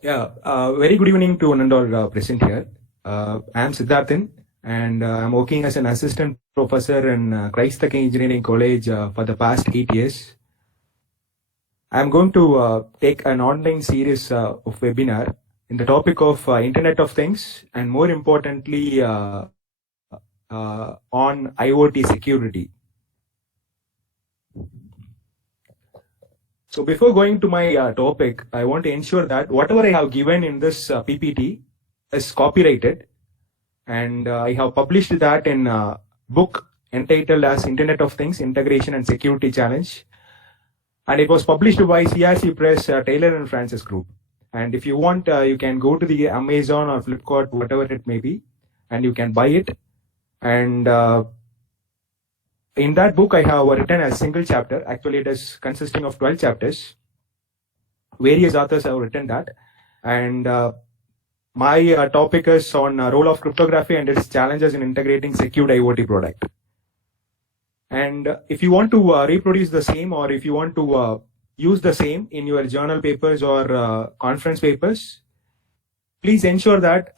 Very good evening to one and all present here. I am Siddharthan, and I'm working as an assistant professor in Christ the King Engineering College for the past 8 years. I'm going to take an online series of webinar in the topic of Internet of Things, and more importantly, on IoT security. So before going to my topic, I want to ensure that whatever I have given in this PPT is copyrighted, and I have published that in a book entitled as Internet of Things, Integration and Security Challenge. And it was published by CRC Press, Taylor and Francis Group. And if you want, you can go to the Amazon or Flipkart, whatever it may be, and you can buy it. And in that book, I have written a single chapter. Actually, it is consisting of 12 chapters. Various authors have written that. And my topic is on role of cryptography and its challenges in integrating secured IoT product. And if you want to reproduce the same, or if you want to use the same in your journal papers or conference papers, please ensure that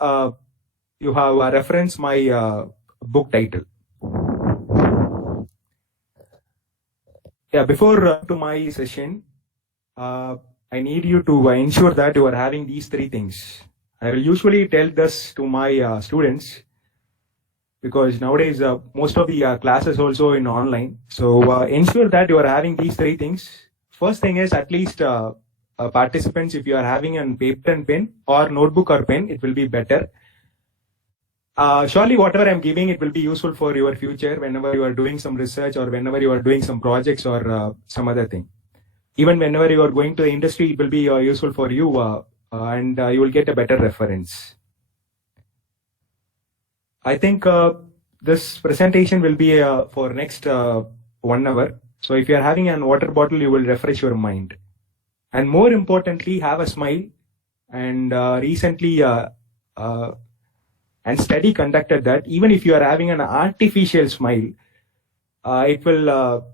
you have referenced my book title. Before to my session, I need you to ensure that you are having these three things. I will usually tell this to my students, because nowadays most of the classes also in online. So ensure that you are having these three things. First thing is, at least participants, if you are having a paper and pen or notebook or pen, it will be better. Surely whatever I'm giving, it will be useful for your future whenever you are doing some research or whenever you are doing some projects or some other thing. Even whenever you are going to the industry, it will be useful for you and you will get a better reference. I think this presentation will be for next 1 hour. So if you are having a water bottle, you will refresh your mind. And more importantly, have a smile. And recently, and study conducted that even if you are having an artificial smile, it will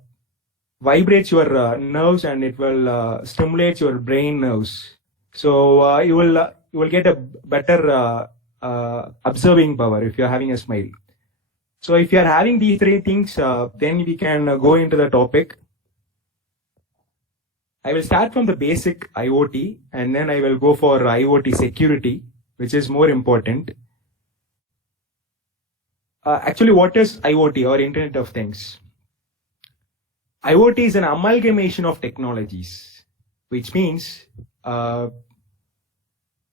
vibrate your nerves and it will stimulate your brain nerves. So you will get a better observing power if you are having a smile. So if you are having these three things, then we can go into the topic. I will start from the basic IoT, and then I will go for IoT security, which is more important. Actually, what is IoT, or Internet of Things? IoT is an amalgamation of technologies, which means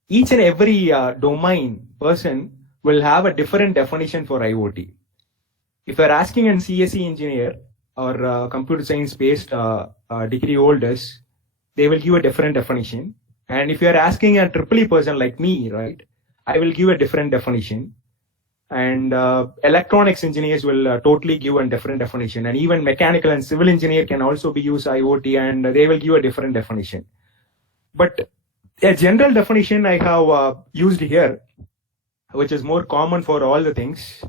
each and every domain person will have a different definition for IoT. If you're asking a CSE engineer or computer science based degree holders, they will give a different definition. And if you're asking a EEE person like me, right, I will give a different definition. And electronics engineers will totally give a different definition. And even mechanical and civil engineer can also be used IoT, and they will give a different definition. But a general definition I have used here, which is more common for all the things,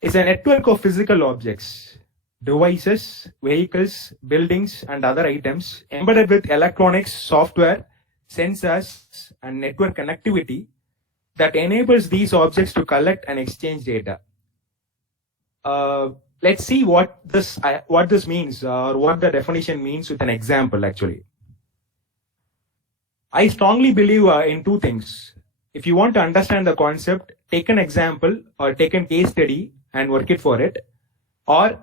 is a network of physical objects, devices, vehicles, buildings, and other items embedded with electronics, software, sensors, and network connectivity that enables these objects to collect and exchange data. Let's see what this means, or what the definition means with an example. Actually, I strongly believe in two things. If you want to understand the concept, take an example or take a case study and work it for it, or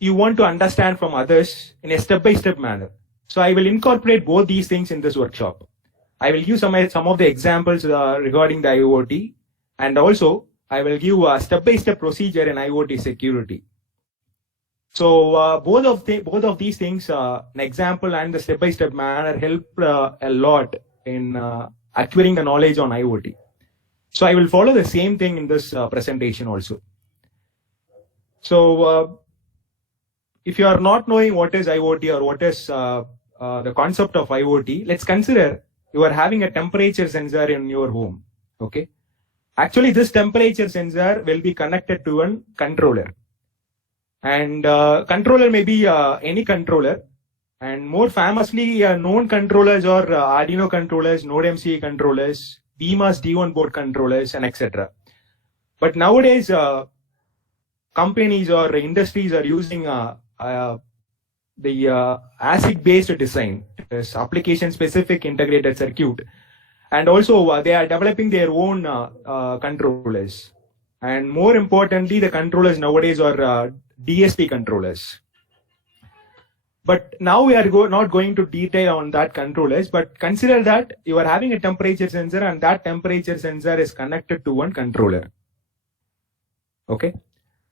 you want to understand from others in a step-by-step manner. So I will incorporate both these things in this workshop. I will give some of the examples regarding the IoT, and also I will give a step-by-step procedure in IoT security. So both of these things, an example and the step-by-step manner, help a lot in acquiring the knowledge on IoT. So I will follow the same thing in this presentation also. So if you are not knowing what is IoT or what is the concept of IoT, let's consider you are having a temperature sensor in your home. Okay. Actually, this temperature sensor will be connected to a controller. And controller may be any controller. And more famously known controllers are Arduino controllers, Node MCU controllers, BMOS D1 board controllers, and etc. But nowadays, companies or industries are using the ASIC-based design, this application-specific integrated circuit, and also they are developing their own controllers. And more importantly, the controllers nowadays are DSP controllers. But now we are not going to detail on that controllers, but consider that you are having a temperature sensor and that temperature sensor is connected to one controller. Okay.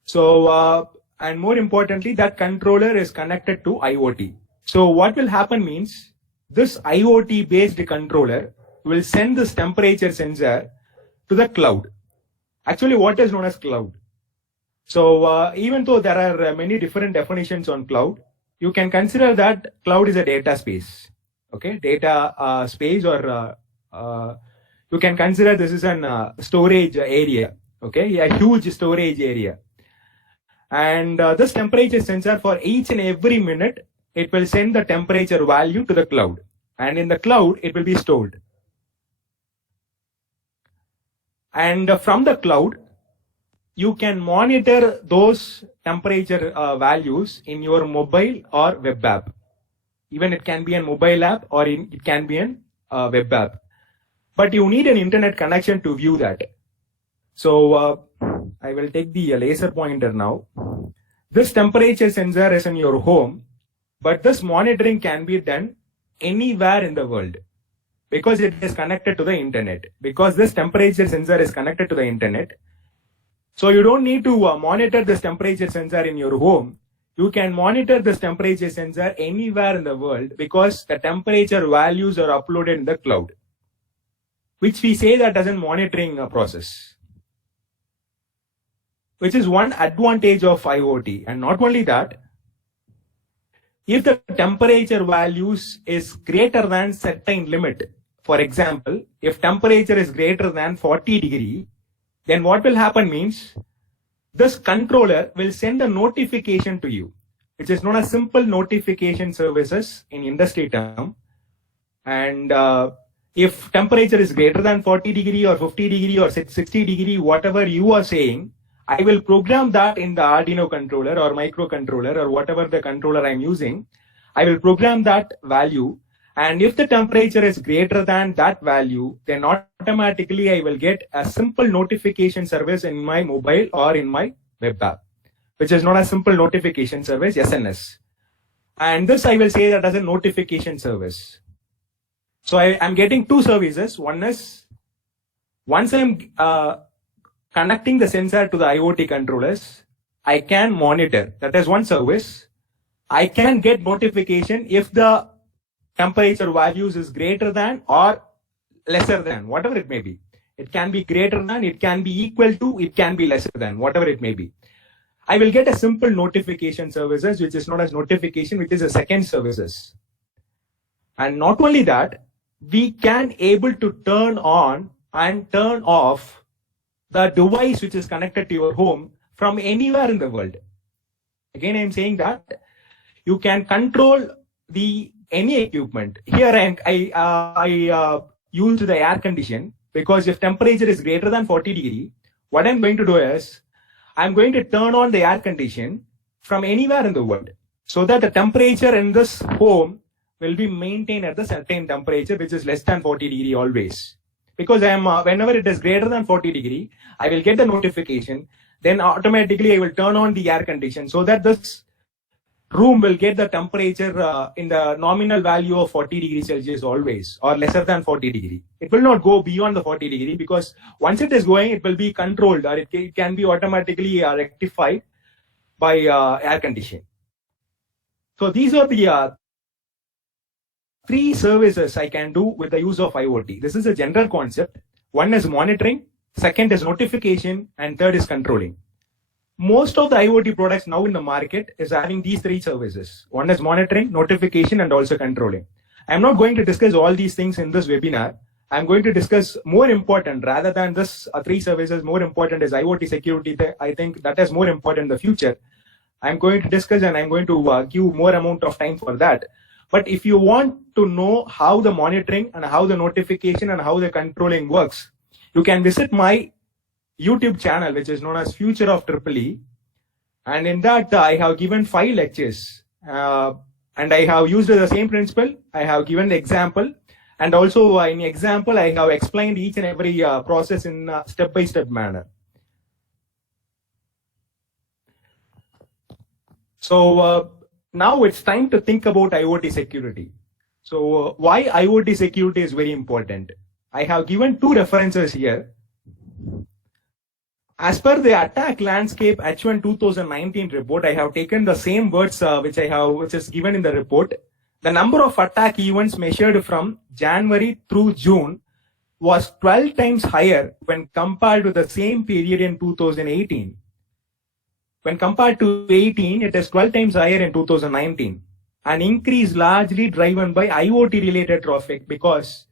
So, and more importantly, that controller is connected to IoT. So what will happen means this IoT based controller will send this temperature sensor to the cloud. Actually, what is known as cloud? So even though there are many different definitions on cloud, you can consider that cloud is a data space. Okay, data space, or you can consider this is an storage area. Okay, a huge storage area. And this temperature sensor, for each and every minute, it will send the temperature value to the cloud. And in the cloud, it will be stored. And from the cloud, you can monitor those temperature values in your mobile or web app. Even it can be a mobile app or it can be a web app. But you need an internet connection to view that. So I will take the laser pointer now. This temperature sensor is in your home, but this monitoring can be done anywhere in the world because it is connected to the internet. Because this temperature sensor is connected to the internet, so you don't need to monitor this temperature sensor in your home. You can monitor this temperature sensor anywhere in the world because the temperature values are uploaded in the cloud, which we say that as a monitoring process, which is one advantage of IoT. And not only that, if the temperature values is greater than certain limit, for example, if temperature is greater than 40 degree, then what will happen means this controller will send a notification to you, which is known as simple notification services in industry term. And if temperature is greater than 40 degree or 50 degree or 60 degree, whatever you are saying, I will program that in the Arduino controller or microcontroller or whatever the controller I'm using. I will program that value. And if the temperature is greater than that value, then automatically I will get a simple notification service in my mobile or in my web app, which is known as simple notification service, SNS. And this I will say that as a notification service. So I'm getting two services. One is, once I'm connecting the sensor to the IoT controllers, I can monitor. That is one service. I can get notification if the temperature values is greater than or lesser than, whatever it may be. It can be greater than, it can be equal to, it can be lesser than, whatever it may be. I will get a simple notification services, which is known as notification, which is a second services. And not only that, we can able to turn on and turn off the device which is connected to your home from anywhere in the world. Again, I'm saying that you can control any equipment. Here I use the air condition because if temperature is greater than 40 degree, what I'm going to do is I'm going to turn on the air condition from anywhere in the world so that the temperature in this home will be maintained at the certain temperature which is less than 40 degree always. Because I am whenever it is greater than 40 degree, I will get the notification. Then automatically I will turn on the air condition so that this room will get the temperature in the nominal value of 40 degrees Celsius always, or lesser than 40 degree. It will not go beyond the 40 degree because once it is going, it will be controlled, or it can be automatically rectified by air conditioning. So these are the three services I can do with the use of IoT. This is a general concept. One is monitoring, second is notification, and third is controlling. Most of the IoT products now in the market is having these three services. One is monitoring, notification, and also controlling. I'm not going to discuss all these things in this webinar. I'm going to discuss more important, rather than this three services, more important is IoT security. I think that is more important in the future. I'm going to discuss and I'm going to give more amount of time for that. But if you want to know how the monitoring and how the notification and how the controlling works, you can visit my YouTube channel, which is known as Future of EEE. And in that, I have given 5 lectures. And I have used the same principle. I have given the example. And also in example, I have explained each and every process in a step-by-step manner. So now it's time to think about IoT security. So why IoT security is very important? I have given 2 references here. As per the attack landscape H1 2019 report, I have taken the same words which is given in the report. The number of attack events measured from January through June was 12 times higher when compared to the same period in 2018. When compared to 18, it is 12 times higher in 2019. An increase largely driven by IoT related traffic, because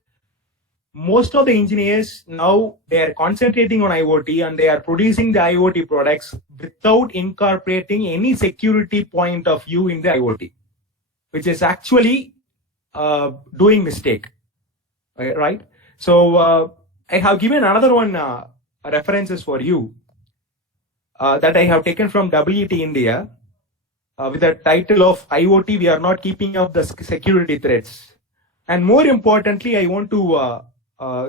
most of the engineers now, they are concentrating on IoT and they are producing the IoT products without incorporating any security point of view in the IoT, which is actually doing mistake, right? So I have given another one references for you that I have taken from WET India with the title of IoT, we are not keeping up the security threats. And more importantly, I want to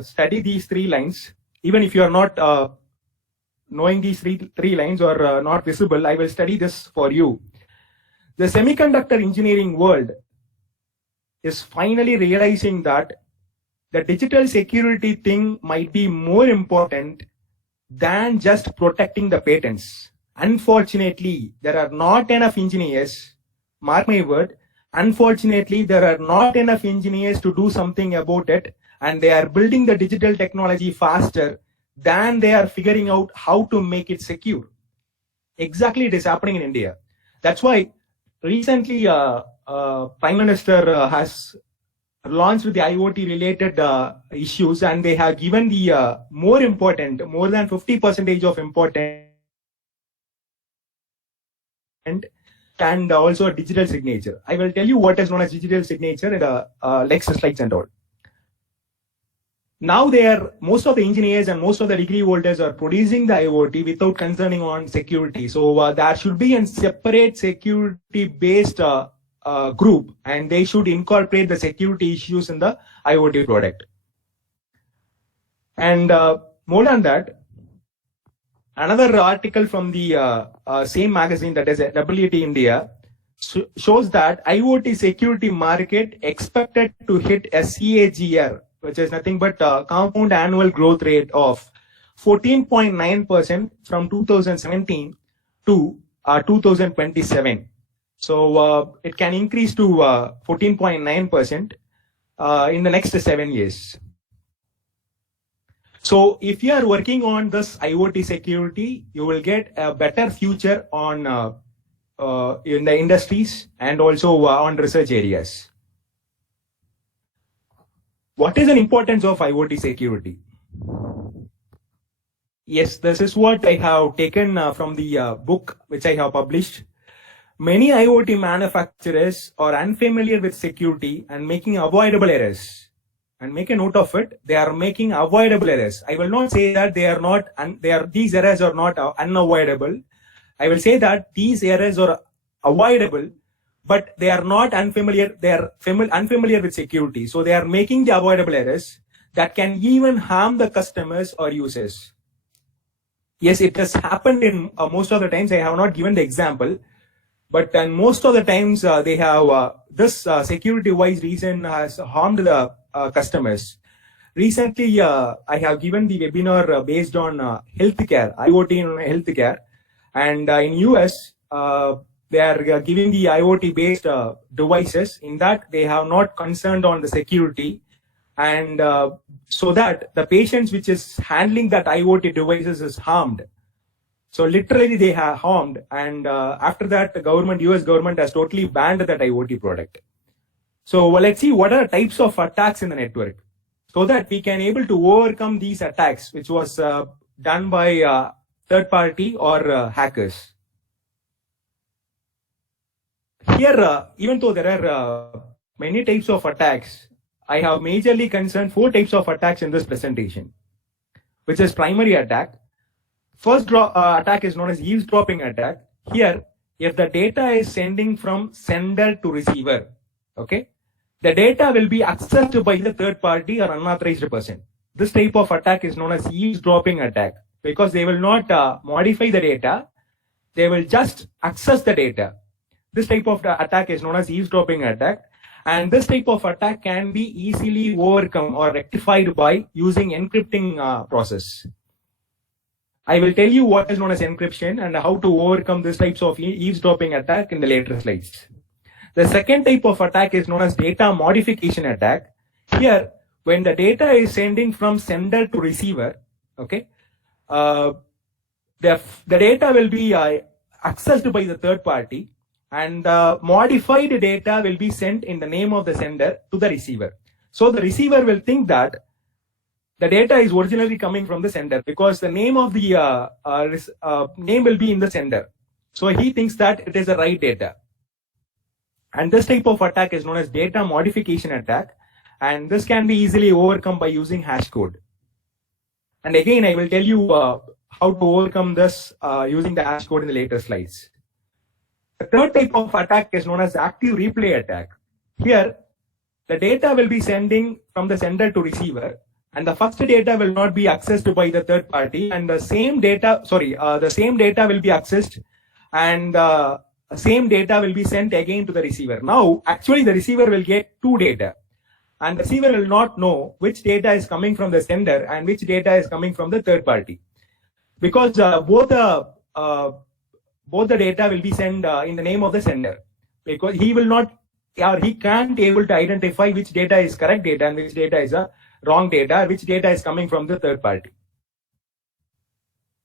study these 3 lines. Even if you are not knowing these three lines or not visible, I will study this for you. The semiconductor engineering world is finally realizing that the digital security thing might be more important than just protecting the patents. Unfortunately, there are not enough engineers, mark my word, unfortunately, there are not enough engineers to do something about it, and they are building the digital technology faster than they are figuring out how to make it secure. Exactly, it is happening in India. That's why recently Prime Minister has launched the IoT related issues, and they have given the more than 50% of important and also a digital signature. I will tell you what is known as digital signature in the next slides and all. Now most of the engineers and most of the degree holders are producing the IoT without concerning on security. So there should be a separate security based group, and they should incorporate the security issues in the IoT product. And more than that, another article from the same magazine, that is WET India, shows that IoT security market expected to hit a CAGR, which is nothing but compound annual growth rate of 14.9% from 2017 to 2027. So it can increase to 14.9% in the next 7 years. So if you are working on this IoT security, you will get a better future on in the industries and also on research areas. What is the importance of IoT security? Yes, this is what I have taken from the book which I have published. Many IoT manufacturers are unfamiliar with security and making avoidable errors. And make a note of it, they are making avoidable errors. I will not say that these errors are not unavoidable. I will say that these errors are avoidable, but they are not unfamiliar. They are unfamiliar with security. So they are making the avoidable errors that can even harm the customers or users. Yes, it has happened in most of the times. I have not given the example, but most of the times they have this security-wise reason has harmed the customers. Recently, I have given the webinar based on healthcare, IoT in healthcare, and in US, they are giving the IoT-based devices. In that, they have not concerned on the security, and so that the patients which is handling that IoT devices is harmed. So literally, they have harmed, and after that, the US government has totally banned that IoT product. So let's see what are the types of attacks in the network, so that we can able to overcome these attacks, which was done by third party or hackers. Here, even though there are many types of attacks, I have majorly concerned 4 types of attacks in this presentation, which is primary attack. First attack is known as eavesdropping attack. Here, if the data is sending from sender to receiver, okay, the data will be accessed by the third party or unauthorized person. This type of attack is known as eavesdropping attack because they will not modify the data. They will just access the data. This type of attack is known as eavesdropping attack. And this type of attack can be easily overcome or rectified by using encrypting process. I will tell you what is known as encryption and how to overcome these types of eavesdropping attack in the later slides. The second type of attack is known as data modification attack. Here, when the data is sending from sender to receiver, okay, the data will be accessed by the third party, and modified data will be sent in the name of the sender to the receiver. So the receiver will think that the data is originally coming from the sender because the name of the name will be in the sender. So he thinks that it is the right data. And this type of attack is known as data modification attack. And this can be easily overcome by using hash code. And again, I will tell you how to overcome this using the hash code in the later slides. The third type of attack is known as active replay attack. Here, the data will be sending from the sender to receiver, and the first data will not be accessed by the third party, and the same data will be accessed, and same data will be sent again to the receiver. Now, actually, the receiver will get 2 data, and the receiver will not know which data is coming from the sender and which data is coming from the third party, because both the data will be sent in the name of the sender, because he will not, or he can't able to identify which data is correct data and which data is a wrong data, which data is coming from the third party.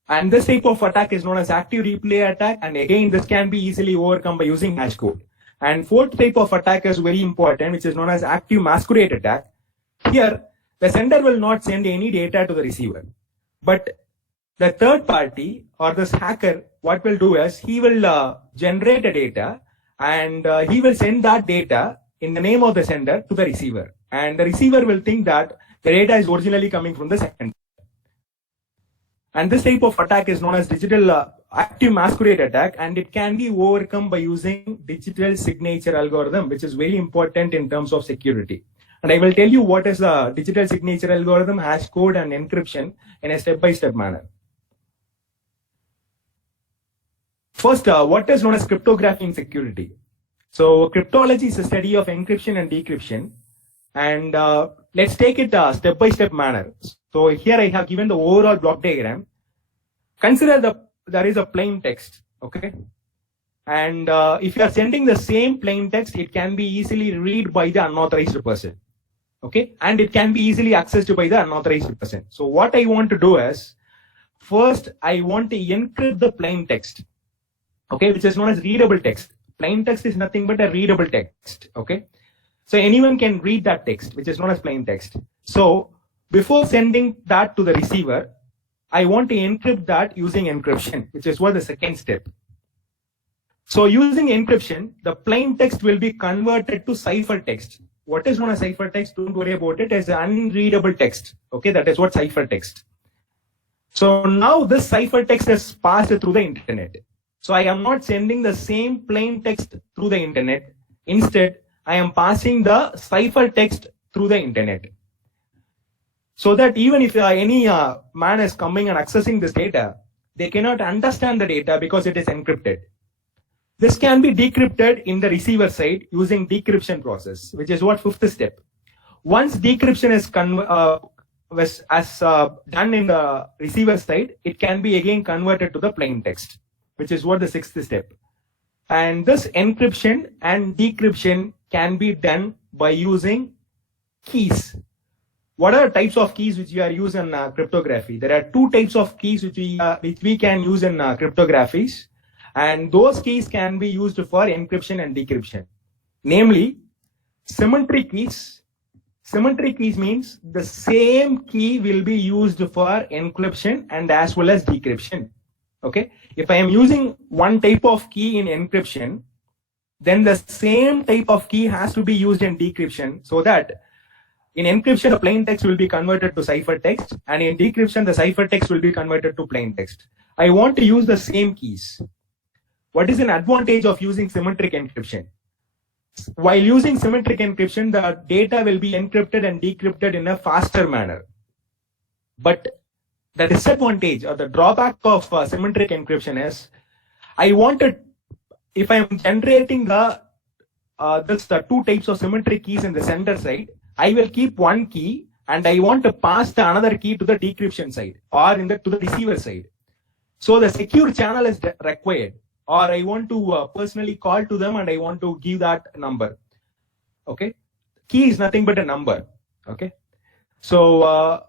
And this type of attack is known as active replay attack, and again, this can be easily overcome by using hash code. And fourth type of attack is very important, which is known as active masquerade attack. Here, the sender will not send any data to the receiver, but the third party or this hacker, what will do is he will generate a data, and he will send that data in the name of the sender to the receiver. And the receiver will think that the data is originally coming from the sender. And this type of attack is known as digital active masquerade attack, and it can be overcome by using digital signature algorithm, which is very important in terms of security. And I will tell you what is the digital signature algorithm, hash code, and encryption in a step-by-step manner. First, what is known as cryptography in security? So cryptology is a study of encryption and decryption, and let's take it step-by-step manner. So here I have given the overall block diagram. Consider there is a plain text, okay? And if you are sending the same plain text, it can be easily read by the unauthorized person, okay? And it can be easily accessed by the unauthorized person. So what I want to do is, first I want to encrypt the plain text, okay, which is known as readable text. Plain text is nothing but a readable text, okay? So anyone can read that text, which is known as plain text. So before sending that to the receiver, I want to encrypt that using encryption, which is what the second step. So using encryption, the plain text will be converted to ciphertext. What is known as ciphertext? Don't worry about it. It's unreadable text. Okay, that is what ciphertext. So now this ciphertext is passed through the internet. So I am not sending the same plain text through the internet. Instead, I am passing the ciphertext through the internet, so that even if any man is coming and accessing this data, they cannot understand the data because it is encrypted. This can be decrypted in the receiver side using decryption process, which is what fifth step. Once decryption is done in the receiver side, it can be again converted to the plain text, which is what the sixth step. And this encryption and decryption can be done by using keys. What are the types of keys which we are using in cryptography? There are 2 types of keys which we can use in cryptographies, and those keys can be used for encryption and decryption. Namely, symmetry keys. Symmetry keys means the same key will be used for encryption and as well as decryption. Okay, if I am using one type of key in encryption, then the same type of key has to be used in decryption, so that in encryption, the plain text will be converted to ciphertext, and in decryption, the ciphertext will be converted to plain text. I want to use the same keys. What is an advantage of using symmetric encryption? While using symmetric encryption, the data will be encrypted and decrypted in a faster manner. But the disadvantage or the drawback of symmetric encryption is, if I am generating the two types of symmetric keys in the sender side, I will keep one key and I want to pass the another key to the decryption side or to the receiver side. So the secure channel is required, or I want to personally call to them and I want to give that number. Okay, key is nothing but a number. Okay, so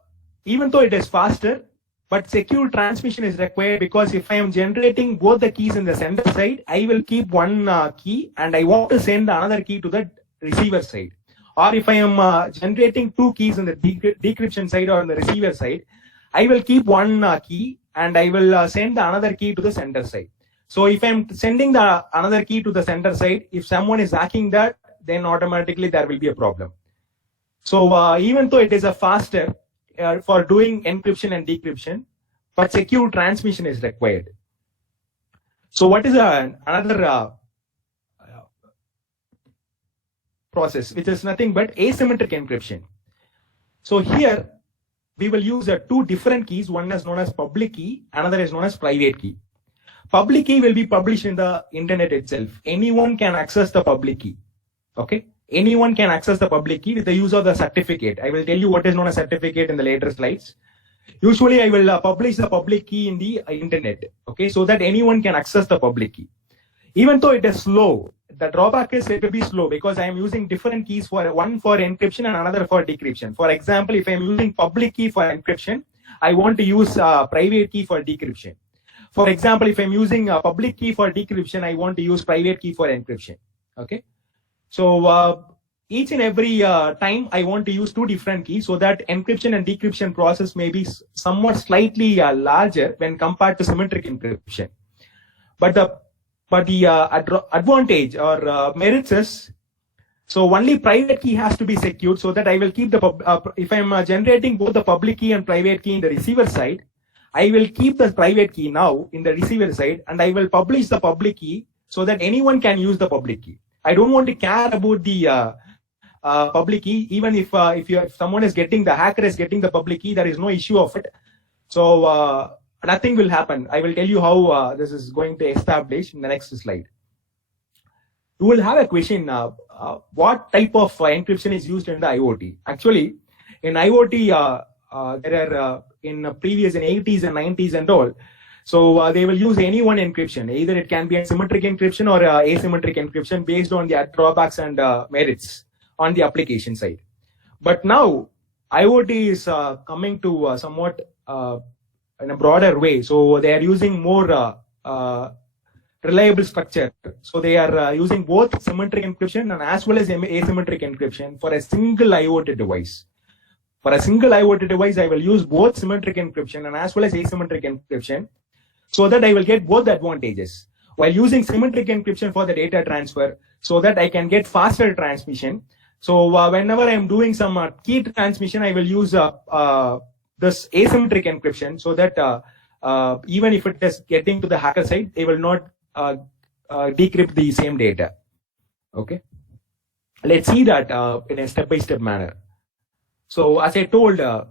even though it is faster, but secure transmission is required, because if I am generating both the keys in the sender side, I will keep one key and I want to send another key to the receiver side. Or if I am generating two keys in the decryption side or on the receiver side, I will keep one key and I will send another key to the sender side. So if I'm sending the another key to the sender side, if someone is hacking that, then automatically there will be a problem. So even though it is a faster for doing encryption and decryption, but secure transmission is required. So what is another process, which is nothing but asymmetric encryption? So here we will use two different keys. One is known as public key, another is known as private key. Public key will be published in the internet itself. Anyone can access the public key. Okay, anyone can access the public key with the use of the certificate. I will tell you what is known as certificate in the later slides. Usually I will publish the public key in the internet, okay, so that anyone can access the public key. Even though it is slow, the drawback is it will be slow because I am using different keys, for one for encryption and another for decryption. For example, if I am using public key for encryption, I want to use private key for decryption. For example, if I'm using a public key for decryption, I want to use private key for encryption. Okay, so each and every time I want to use two different keys, so that encryption and decryption process may be somewhat slightly larger when compared to symmetric encryption. But the advantage or merits is, so only private key has to be secured, so that I will keep the if I'm generating both the public key and private key in the receiver side, I will keep the private key now in the receiver side, and I will publish the public key so that anyone can use the public key. I don't want to care about the public key. Even if someone is getting, the hacker is getting the public key, there is no issue of it. So nothing will happen. I will tell you how this is going to establish in the next slide. You will have a question, what type of encryption is used in the IoT? Actually, in IoT, there are in 80s and 90s and all, so they will use any one encryption. Either it can be a symmetric encryption or asymmetric encryption based on the drawbacks and merits on the application side. But now IoT is coming to somewhat in a broader way. So they are using more reliable structure. So they are using both symmetric encryption and as well as asymmetric encryption for a single IoT device. For a single IoT device, I will use both symmetric encryption and as well as asymmetric encryption, so that I will get both the advantages. While using symmetric encryption for the data transfer, so that I can get faster transmission. So whenever I am doing some key transmission, I will use this asymmetric encryption, so that even if it is getting to the hacker side, they will not decrypt the same data. Okay, let's see that in a step-by-step manner. So as I told, I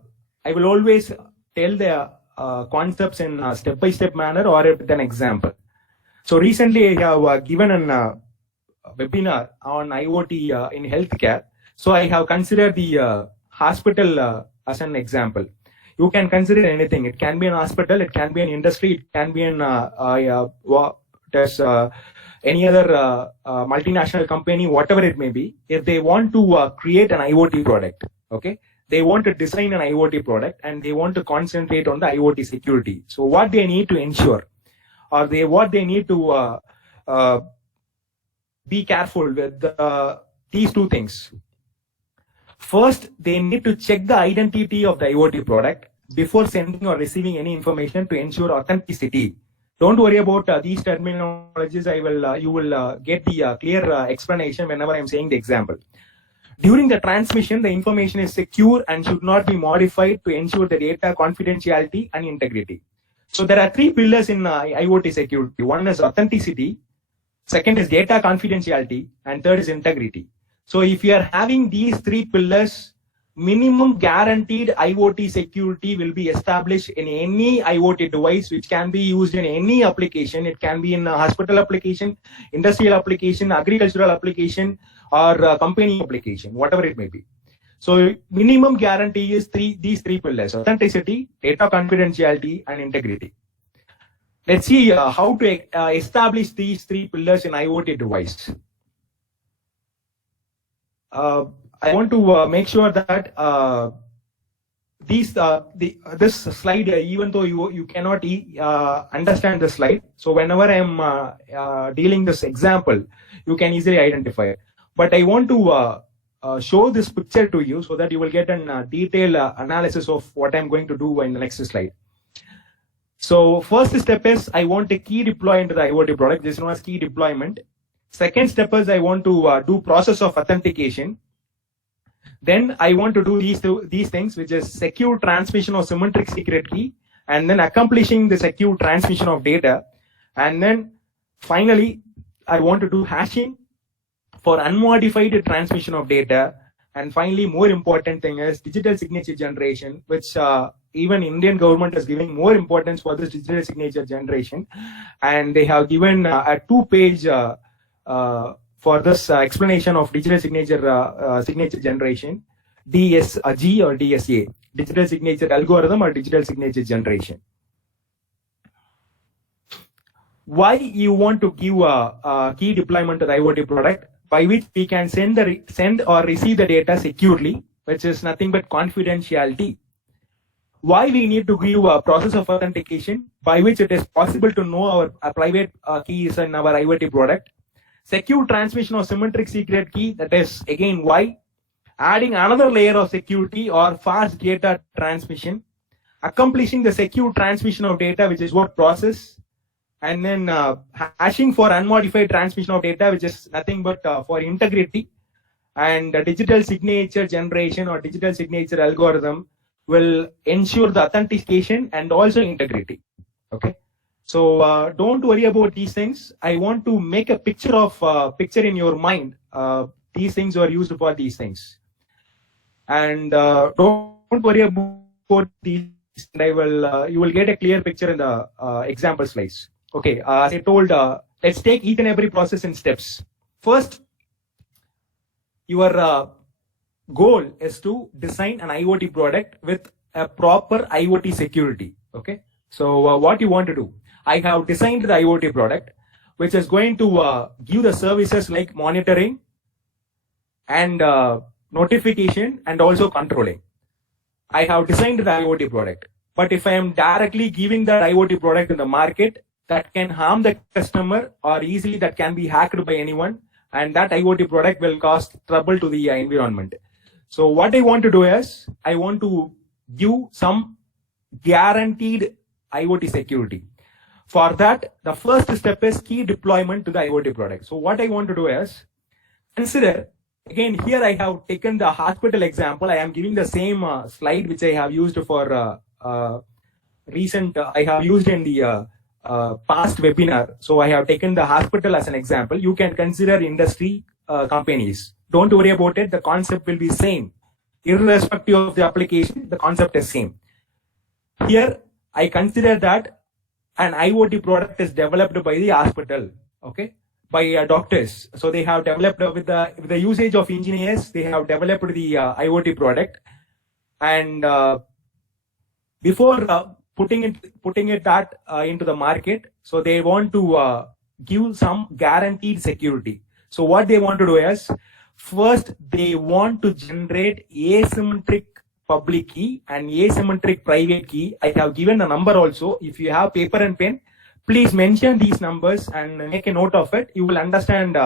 will always tell the concepts in a step-by-step manner or with an example. So recently I have given a webinar on IoT in healthcare. So I have considered the hospital as an example. You can consider anything. It can be an hospital, it can be an industry, it can be an any other multinational company, whatever it may be. If they want to create an IoT product, okay, they want to design an IoT product and they want to concentrate on the IoT security. So what they need to ensure, or what they need to be careful with these two things. First, they need to check the identity of the IoT product before sending or receiving any information to ensure authenticity. Don't worry about these terminologies. You will get the clear explanation whenever I'm saying the example. During the transmission, the information is secure and should not be modified to ensure the data confidentiality and integrity. So there are three pillars in IoT security. One is authenticity, second is data confidentiality, and third is integrity. So if you are having these three pillars, minimum guaranteed IoT security will be established in any IoT device which can be used in any application. It can be in a hospital application, industrial application, agricultural application, or company application, whatever it may be. So minimum guarantee is these three pillars: authenticity, data confidentiality, and integrity. Let's see how to establish these three pillars in IoT device. I want to make sure that this slide, even though you cannot understand the slide, so whenever I'm dealing this example, you can easily identify it. But I want to show this picture to you so that you will get a detailed analysis of what I'm going to do in the next slide. So first step is I want a key deploy into the IoT product. This is known as key deployment. Second step is I want to do process of authentication. Then I want to do these things, which is secure transmission of symmetric secret key, and then accomplishing the secure transmission of data. And then finally, I want to do hashing for unmodified transmission of data. And finally, more important thing is digital signature generation, which even Indian government is giving more importance for this digital signature generation. And they have given a 2-page for this explanation of digital signature generation, DSG or DSA, digital signature algorithm or digital signature generation. Why you want to give a key deployment to the IoT product by which we can send or receive the data securely, which is nothing but confidentiality. Why we need to give a process of authentication by which it is possible to know our private keys in our IoT product. Secure transmission of symmetric secret key, that is again why. Adding another layer of security or fast data transmission. Accomplishing the secure transmission of data, which is what process. And then hashing for unmodified transmission of data, which is nothing but for integrity. And digital signature generation or digital signature algorithm will ensure the authentication and also integrity. Okay. So don't worry about these things. I want to make a picture in your mind. These things are used for these things. And don't worry about these. You will get a clear picture in the example slides. Okay, as I told, let's take each and every process in steps. First, your goal is to design an IoT product with a proper IoT security. Okay, so what you want to do? I have designed the IoT product, which is going to give the services like monitoring and notification and also controlling. I have designed the IoT product, but if I am directly giving that IoT product in the market, that can harm the customer or easily that can be hacked by anyone, and that IoT product will cause trouble to the environment. So what I want to do is I want to give some guaranteed IoT security. For that, the first step is key deployment to the IoT product. So what I want to do is consider, again, here I have taken the hospital example. I am giving the same slide which I have used for I have used in the past webinar. So I have taken the hospital as an example. You can consider industry companies. Don't worry about it. The concept will be same. Irrespective of the application, the concept is same. Here, I consider that an IoT product is developed by the hospital, okay, by doctors. So they have developed with the usage of engineers. They have developed the IoT product, and before putting it into the market, so they want to give some guaranteed security. So what they want to do is, first they want to generate asymmetric public key and asymmetric private key. I have given a number also. If you have paper and pen, please mention these numbers and make a note of it. You will understand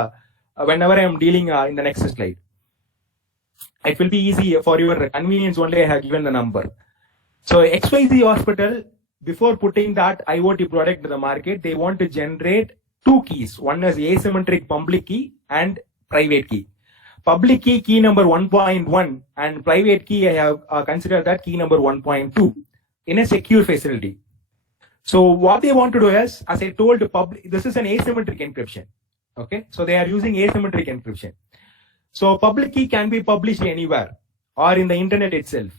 whenever I am dealing in the next slide. It will be easy for your convenience only. I have given the number. So XYZ hospital, before putting that IoT product to the market, they want to generate two keys. One is asymmetric public key and private key. Public key, key number 1.1, and private key, I have considered that key number 1.2 in a secure facility. So what they want to do is, as I told, this is an asymmetric encryption. Okay, so they are using asymmetric encryption. So public key can be published anywhere or in the internet itself.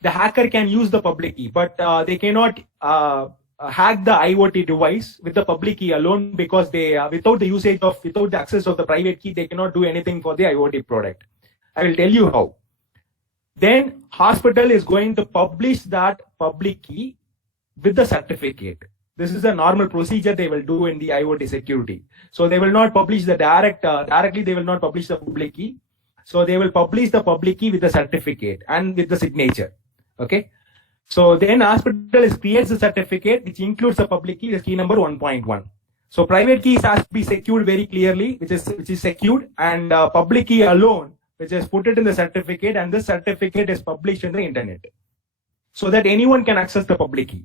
The hacker can use the public key, but they cannot hack the IoT device with the public key alone, because they, without the access of the private key, they cannot do anything for the IoT product. I will tell you how. Then hospital is going to publish that public key with the certificate. This is a normal procedure they will do in the IoT security. So they will not publish the directly they will not publish the public key. So they will publish the public key with the certificate and with the signature. Okay. So then hospital creates the certificate which includes the public key, the key number 1.1. So private keys has to be secured very clearly, which is secured, and public key alone, which is put it in the certificate, and this certificate is published in the internet, so that anyone can access the public key.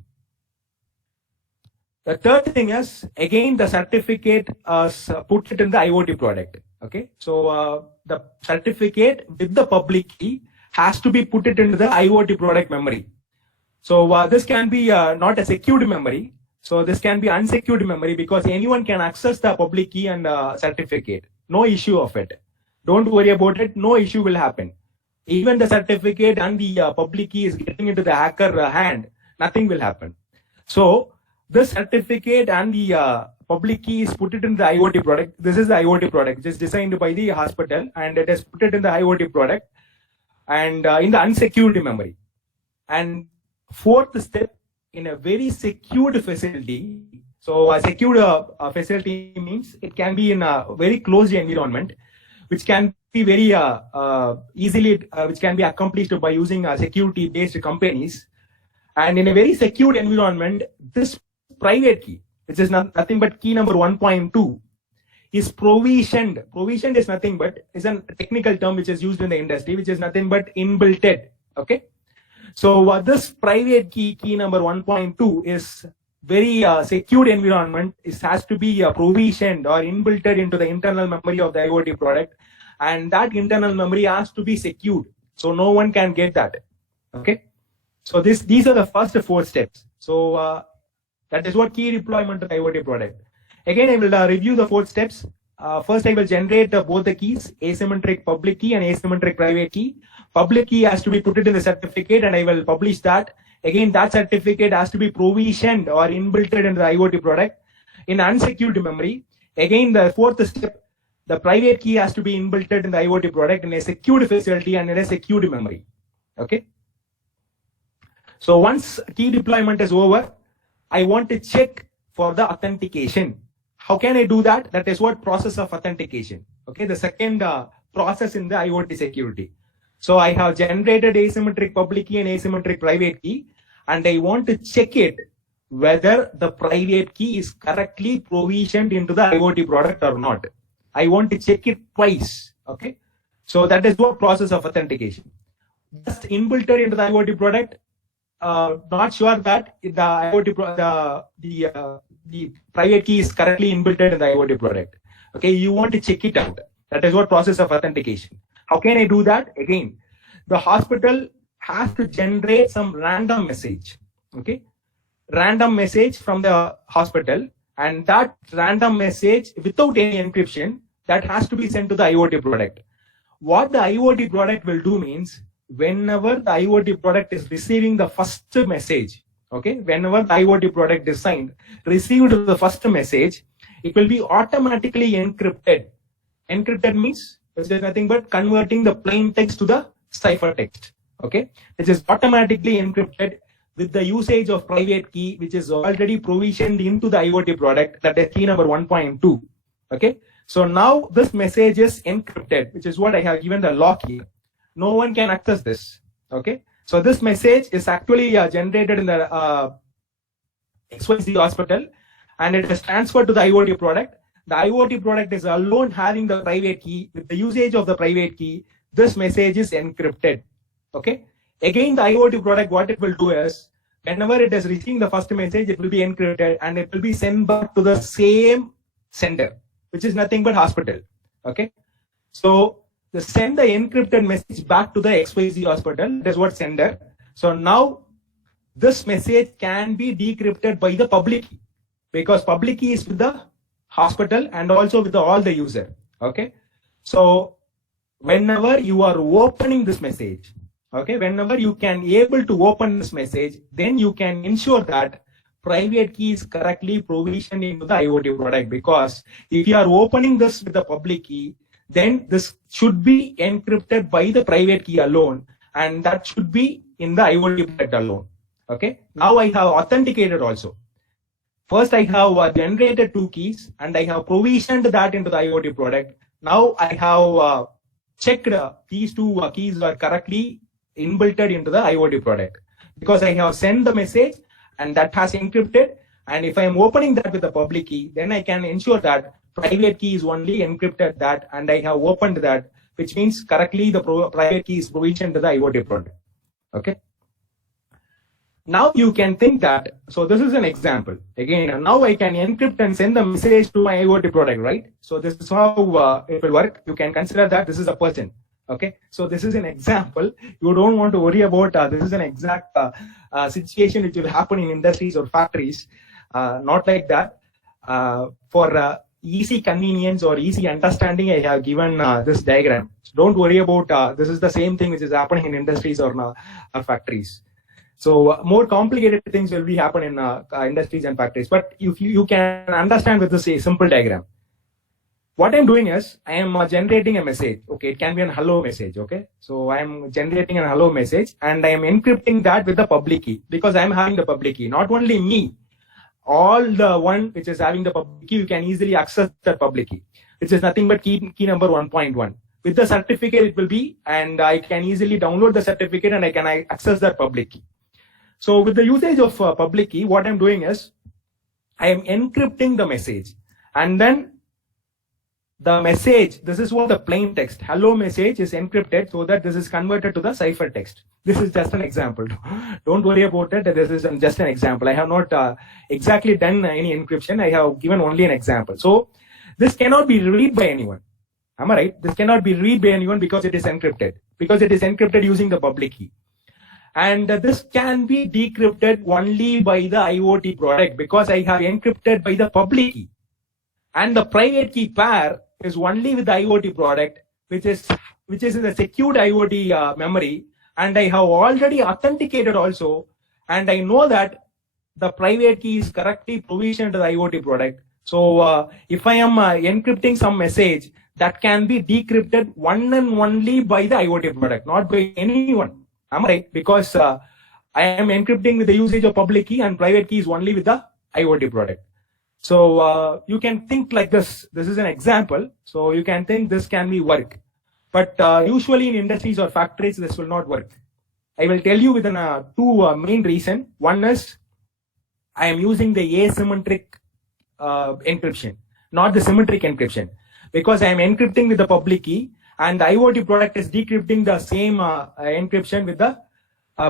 The third thing is, again, the certificate put it in the IoT product. Okay, so the certificate with the public key has to be put it into the IoT product memory. So this can be not a secured memory. So this can be unsecured memory, because anyone can access the public key and certificate. No issue of it. Don't worry about it. No issue will happen. Even the certificate and the public key is getting into the hacker hand, nothing will happen. So this certificate and the public key is put it in the IoT product. This is the IoT product, which is designed by the hospital, and it is put it in the IoT product and in the unsecured memory. And fourth step, in a very secured facility. So a secured facility means it can be in a very closed environment, which can be very easily, which can be accomplished by using security-based companies. And in a very secured environment, this private key, which is nothing but key number 1.2, is provisioned. Provisioned is nothing but, is a technical term which is used in the industry, which is nothing but inbuilt. Okay. So this private key, key number 1.2, is very secured environment. It has to be provisioned or inbuilt into the internal memory of the IoT product, and that internal memory has to be secured, so no one can get that. Okay. So these are the first four steps. So that is what key deployment of the IoT product. Again, I will review the four steps. First, I will generate both the keys, asymmetric public key and asymmetric private key. Public key has to be put it in the certificate, and I will publish that. Again, that certificate has to be provisioned or inbuilt into the IoT product in unsecured memory. Again, the fourth step, the private key has to be inbuilt in the IoT product in a secured facility and in a secured memory. Okay. So once key deployment is over, I want to check for the authentication. How can I do that? That is what process of authentication. Okay, the second process in the IoT security. So I have generated asymmetric public key and asymmetric private key, and I want to check it whether the private key is correctly provisioned into the IoT product or not. I want to check it twice. Okay, so that is what process of authentication. Just inbuilt into the IoT product. Not sure that the IoT the private key is correctly inbuilt in the IoT product. Okay, you want to check it out. That is what process of authentication. How can I do that? Again, the hospital has to generate some random message. Okay, random message from the hospital, and that random message without any encryption, that has to be sent to the IoT product. What the IoT product will do means, whenever the IoT product is receiving the first message, okay, whenever the IoT product designed received the first message, it will be automatically encrypted. Encrypted means which is nothing but converting the plain text to the ciphertext. Okay, which is automatically encrypted with the usage of private key, which is already provisioned into the IoT product, that is key number 1.2. Okay, so now this message is encrypted, which is what I have given the lock here. No one can access this. Okay, so this message is actually generated in the XYZ hospital, and it is transferred to the IoT product. The IoT product is alone having the private key. With the usage of the private key, this message is encrypted. Okay. Again, the IoT product, what it will do is, Whenever it is receiving the first message, it will be encrypted and it will be sent back to the same sender, which is nothing but hospital. Okay. So send the encrypted message back to the XYZ hospital. That is what sender. So now this message can be decrypted by the public key, because public key is with the hospital and also with all the user. Okay. So whenever you are opening this message, okay, whenever you can able to open this message, then you can ensure that private key is correctly provisioned into the IoT product. Because if you are opening this with the public key, then this should be encrypted by the private key alone, and that should be in the IoT product alone. Okay. Now I have authenticated also. First, I have generated two keys and I have provisioned that into the IoT product. Now I have checked these two keys are correctly inbuilt into the IoT product, because I have sent the message and that has encrypted. And if I am opening that with the public key, then I can ensure that private key is only encrypted that, and I have opened that, which means correctly the private key is provisioned to the IoT product. Okay. Now you can think that, so this is an example. Again, now I can encrypt and send the message to my IoT product, right? So this is how it will work. You can consider that this is a person. Okay. So this is an example. You don't want to worry about this is an exact situation which will happen in industries or factories. Not like that. For easy convenience or easy understanding, I have given this diagram. So don't worry about this is the same thing which is happening in industries or factories. So more complicated things will be happen in industries and factories. But if you can understand with this a simple diagram. What I'm doing is I am generating a message. Okay, it can be a hello message. Okay, so I am generating a hello message and I am encrypting that with the public key, because I am having the public key. Not only me, all the one which is having the public key, you can easily access the public key, which is nothing but key number 1.1. With the certificate it will be, and I can easily download the certificate and I can access that public key. So with the usage of public key, what I'm doing is I am encrypting the message, and then the message, this is what the plain text, hello message is encrypted so that this is converted to the cipher text. This is just an example. Don't worry about it. This is just an example. I have not exactly done any encryption. I have given only an example. So this cannot be read by anyone. Am I right? This cannot be read by anyone because it is encrypted. Because it is encrypted using the public key. And this can be decrypted only by the IoT product, because I have encrypted by the public key. And the private key pair is only with the IoT product, which is in the secured IoT memory. And I have already authenticated also. And I know that the private key is correctly provisioned to the IoT product. So if I am encrypting some message, that can be decrypted one and only by the IoT product, not by anyone. Am I right? Because I am encrypting with the usage of public key, and private key is only with the IoT product. So you can think like this. This is an example. So you can think this can be work. But usually in industries or factories, this will not work. I will tell you within two main reasons. One is I am using the asymmetric encryption, not the symmetric encryption, because I am encrypting with the public key, and the IoT product is decrypting the same encryption with the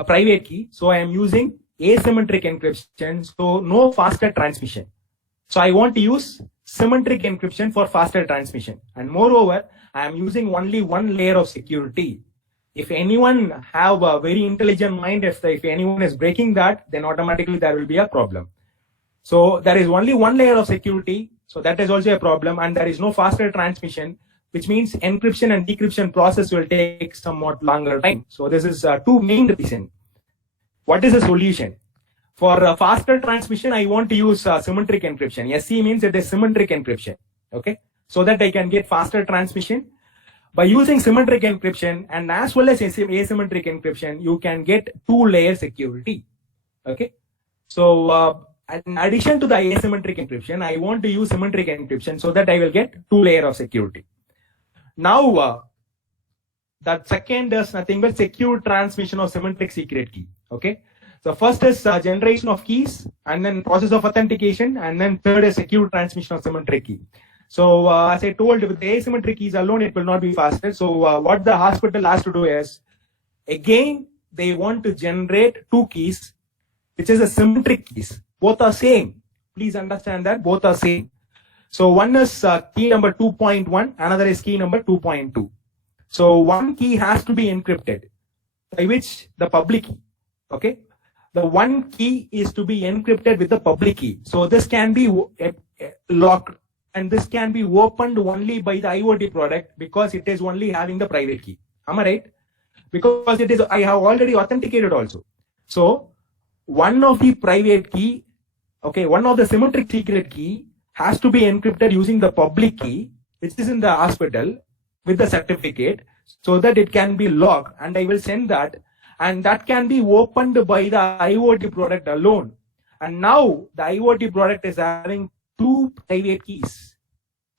private key. So I am using asymmetric encryption, so no faster transmission. So I want to use symmetric encryption for faster transmission. And moreover, I am using only one layer of security. If anyone have a very intelligent mind, if anyone is breaking that, then automatically there will be a problem. So there is only one layer of security. So that is also a problem, and there is no faster transmission, which means encryption and decryption process will take somewhat longer time. So this is two main reasons. What is the solution? For faster transmission, I want to use symmetric encryption. SE means it is symmetric encryption. Okay, so that I can get faster transmission. By using symmetric encryption and as well as asymmetric encryption, you can get two-layer security. Okay, so in addition to the asymmetric encryption, I want to use symmetric encryption so that I will get two-layer of security. Now, that second is nothing but secure transmission of symmetric secret key. Okay, so first is generation of keys, and then process of authentication, and then third is secure transmission of symmetric key. So as I told, with the asymmetric keys alone, it will not be faster. So what the hospital has to do is, again, they want to generate two keys, which is a symmetric keys. Both are same. Please understand that both are same. So one is key number 2.1, another is key number 2.2. So one key has to be encrypted, by which the public key, okay? The one key is to be encrypted with the public key. So this can be locked and this can be opened only by the IoT product because it is only having the private key. Am I right? Because it is, I have already authenticated also. So one of the private key, okay, one of the symmetric secret key has to be encrypted using the public key, which is in the hospital with the certificate, so that it can be locked, and I will send that, and that can be opened by the IoT product alone. And now the IoT product is having two private keys.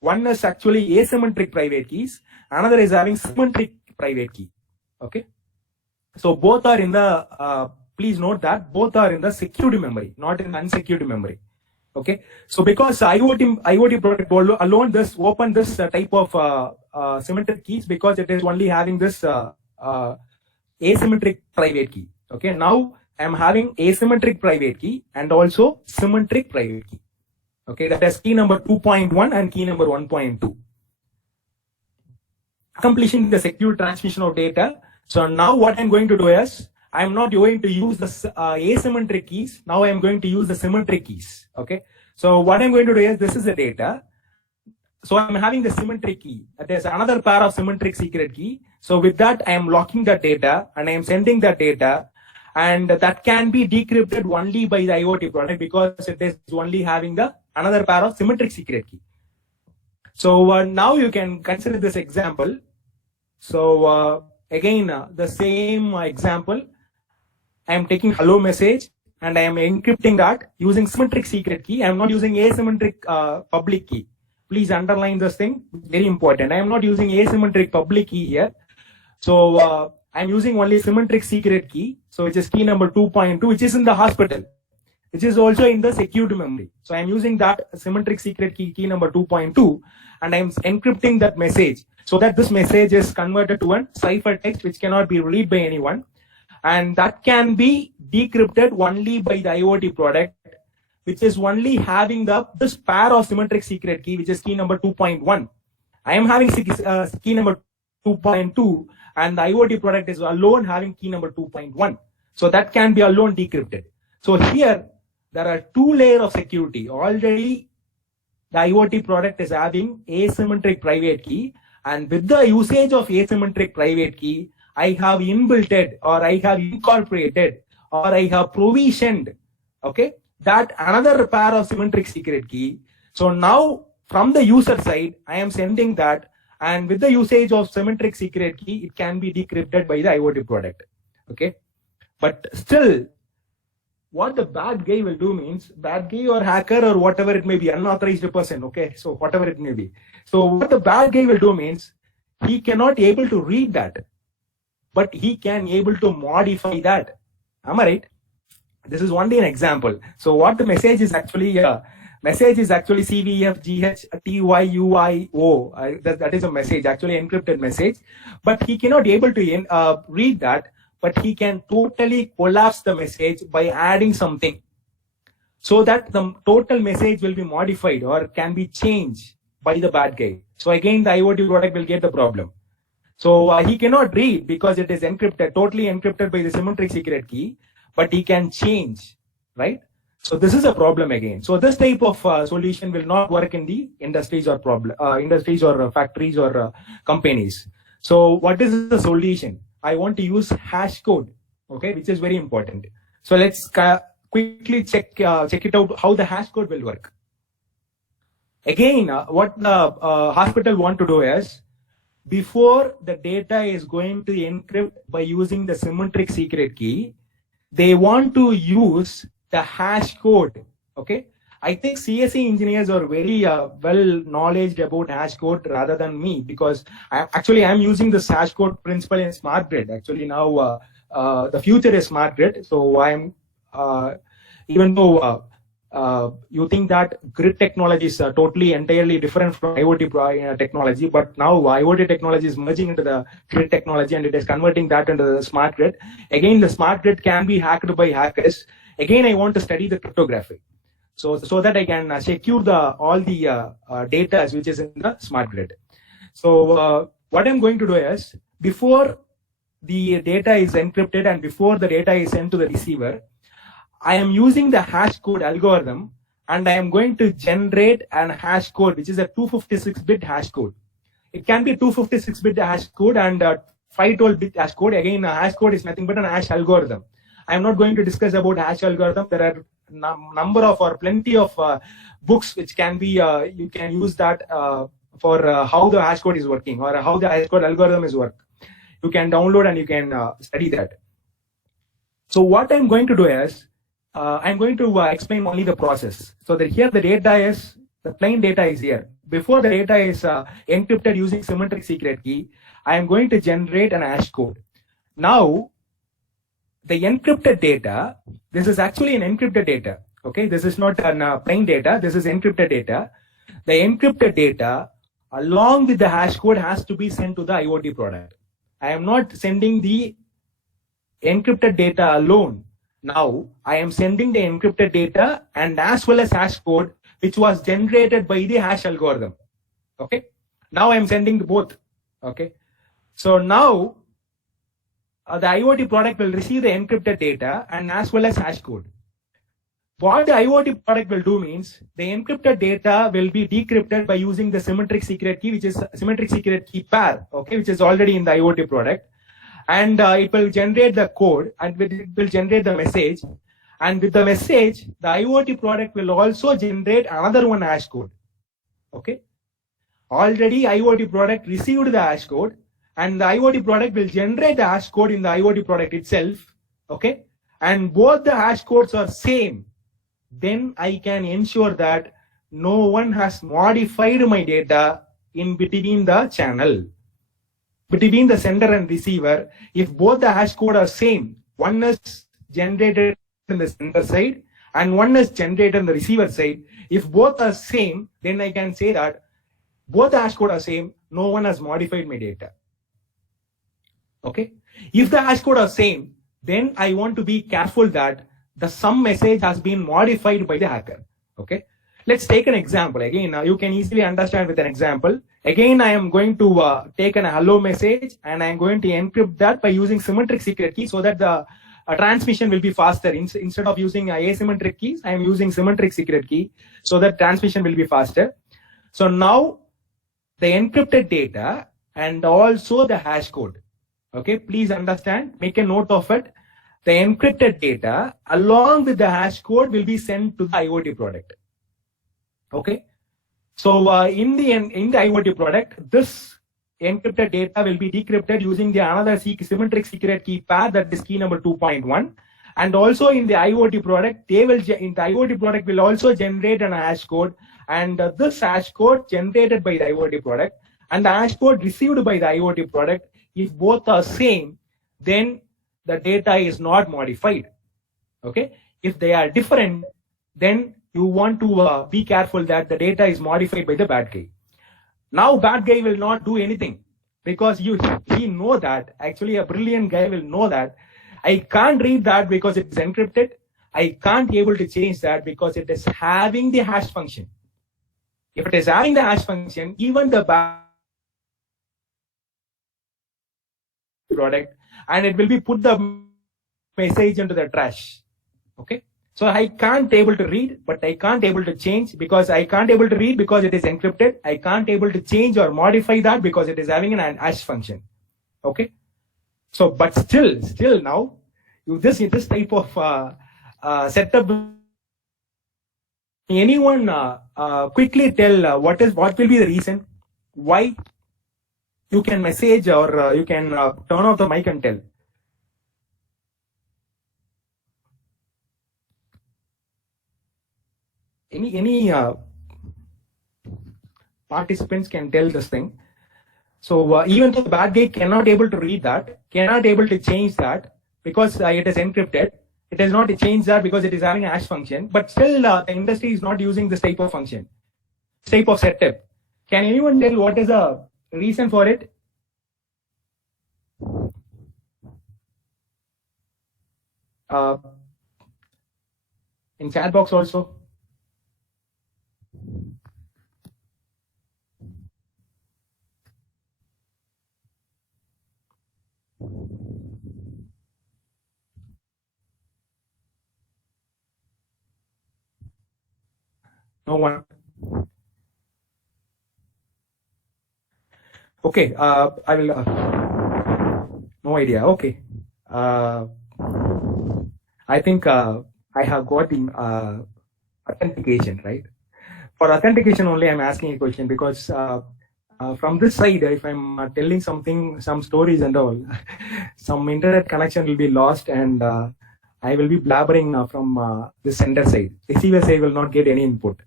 One is actually asymmetric private keys, another is having symmetric private key. Okay, so both are in the please note that both are in the secured memory, not in unsecured memory. Okay, so because IoT product alone this open this type of symmetric keys because it is only having this asymmetric private key. Okay, now I am having asymmetric private key and also symmetric private key. Okay, that is key number 2.1 and key number 1.2. Accomplishing the secure transmission of data. So now what I'm going to do is, I'm not going to use the asymmetric keys. Now I'm going to use the symmetric keys. Okay. So what I'm going to do is, this is the data. So I'm having the symmetric key. There's another pair of symmetric secret key. So with that, I am locking the data and I am sending the data, and that can be decrypted only by the IoT product because it is only having the another pair of symmetric secret key. So now you can consider this example. So again, the same example. I am taking hello message and I am encrypting that using symmetric secret key. I am not using asymmetric public key. Please underline this thing, very important. I am not using asymmetric public key here. So I am using only symmetric secret key. So which is key number 2.2, which is in the hospital, which is also in the secured memory. So I am using that symmetric secret key, key number 2.2, and I am encrypting that message so that this message is converted to a ciphertext which cannot be read by anyone. And that can be decrypted only by the IoT product, which is only having this pair of symmetric secret key, which is key number 2.1. I am having key number 2.2, and the IoT product is alone having key number 2.1. So that can be alone decrypted. So here, there are two layers of security. Already, the IoT product is having asymmetric private key, and with the usage of asymmetric private key, I have inbuilt or I have incorporated or I have provisioned, okay, that another pair of symmetric secret key. So now from the user side, I am sending that, and with the usage of symmetric secret key, it can be decrypted by the IoT product. Okay, but still, what the bad guy will do means, bad guy or hacker or whatever it may be, unauthorized person, okay, so whatever it may be. So what the bad guy will do means, he cannot able to read that, but he can able to modify that. Am I right? This is only an example. So what the message is actually, message is actually CVFGHTYUIO. That is a message, actually encrypted message, but he cannot able to read that, but he can totally collapse the message by adding something so that the total message will be modified or can be changed by the bad guy. So again, the IoT product will get the problem. So he cannot read because it is encrypted, totally encrypted by the symmetric secret key, but he can change, right? So this is a problem again. So this type of solution will not work in the industries or industries or factories or companies. So what is the solution? I want to use hash code, okay, which is very important. So let's quickly check it out how the hash code will work. Again, what the hospital want to do is, before the data is going to encrypt by using the symmetric secret key, they want to use the hash code. Okay, I think CSE engineers are very well knowledge about hash code rather than me, because I'm using this hash code principle in smart grid. Actually now the future is smart grid. So I'm even though you think that grid technology is totally entirely different from IoT technology, but now IoT technology is merging into the grid technology and it is converting that into the smart grid. Again, the smart grid can be hacked by hackers. Again, I want to study the cryptography. So that I can secure all the data which is in the smart grid. So what I'm going to do is, before the data is encrypted and before the data is sent to the receiver, I am using the hash code algorithm, and I am going to generate an hash code which is a 256-bit hash code. It can be 256-bit hash code and 512-bit hash code. Again, a hash code is nothing but an hash algorithm. I am not going to discuss about hash algorithm. There are number of or plenty of books which can be you can use that for how the hash code is working or how the hash code algorithm is work. You can download and you can study that. So what I'm going to do is I'm going to explain only the process. So that here the data is, the plain data is here. Before the data is encrypted using symmetric secret key, I am going to generate an hash code. Now, the encrypted data, this is actually an encrypted data. Okay, this is not an plain data. This is encrypted data. The encrypted data, along with the hash code, has to be sent to the IoT product. I am not sending the encrypted data alone. Now, I am sending the encrypted data and as well as hash code, which was generated by the hash algorithm. Okay. Now I am sending both. Okay. So now the IoT product will receive the encrypted data and as well as hash code. What the IoT product will do means the encrypted data will be decrypted by using the symmetric secret key, which is symmetric secret key pair, okay, which is already in the IoT product. And it will generate the code and it will generate the message. And with the message, the IoT product will also generate another one hash code. Okay. Already IoT product received the hash code and the IoT product will generate the hash code in the IoT product itself. Okay. And both the hash codes are same. Then I can ensure that no one has modified my data in between the channel. Between the sender and receiver, if both the hash code are same, one is generated in the sender side and one is generated in the receiver side, if both are same, then I can say that both the hash code are same, no one has modified my data. Okay. If the hash code are same, then I want to be careful that the some message has been modified by the hacker. Okay. Let's take an example. Again, you can easily understand with an example. Again, I am going to take an hello message and I am going to encrypt that by using symmetric secret key so that the transmission will be faster. Instead of using asymmetric keys, I am using symmetric secret key so that transmission will be faster. So now the encrypted data and also the hash code. Okay, please understand, make a note of it. The encrypted data along with the hash code will be sent to the IoT product. Okay, so in the IoT product, this encrypted data will be decrypted using the another symmetric secret key pair, that is key number 2.1. And also in the IoT product, in the IoT product will also generate an hash code, and this hash code generated by the IoT product and the hash code received by the IoT product, if both are same, then the data is not modified. Okay, if they are different, then you want to be careful that the data is modified by the bad guy. Now bad guy will not do anything because he know that, actually a brilliant guy will know that I can't read that because it is encrypted. I can't be able to change that because it is having the hash function. If it is having the hash function, even the bad product, and it will be put the message into the trash. Okay. So I can't able to read, but I can't able to change because I can't able to read because it is encrypted. I can't able to change or modify that because it is having an hash function. Okay. So, but still now, this type of setup, anyone quickly tell what will be the reason why you can message or you can turn off the mic and tell. Any participants can tell this thing. So even though the bad guy cannot able to read that, cannot able to change that because it is encrypted, it does not change that because it is having a hash function, but still the industry is not using this type of function, this type of setup. Can anyone tell what is the reason for it? In chat box also. No one. Okay, I will. No idea. Okay. I think I have got the authentication, right? For authentication only, I'm asking a question because from this side, if I'm telling something, some stories and all, some internet connection will be lost and I will be blabbering from the sender side. Receiver side will not get any input.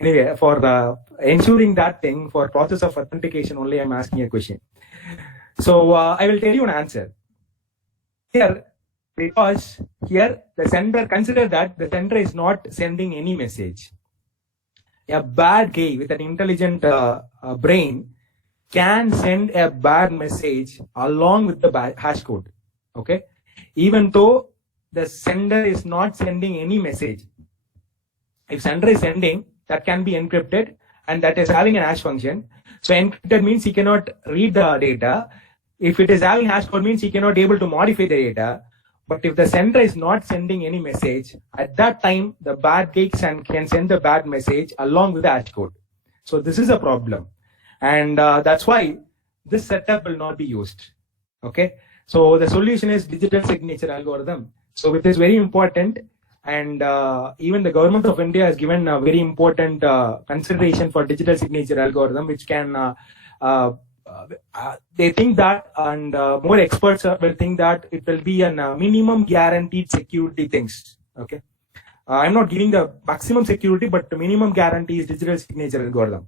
Anyway, for ensuring that thing, for process of authentication only, I'm asking a question. So I will tell you an answer. Here, because here the sender, consider that the sender is not sending any message. A bad guy with an intelligent brain can send a bad message along with the hash code. Okay, even though the sender is not sending any message. If sender is sending, that can be encrypted and that is having an hash function. So encrypted means he cannot read the data. If it is having hash code means he cannot able to modify the data. But if the sender is not sending any message, at that time the bad guy can send the bad message along with the hash code. So this is a problem, and that's why this setup will not be used. Okay, so the solution is digital signature algorithm. So it is very important, and even the government of India has given a very important consideration for digital signature algorithm, which can they think that, and more experts will think that it will be a minimum guaranteed security things. Okay, I'm not giving the maximum security, but the minimum guarantee is digital signature algorithm.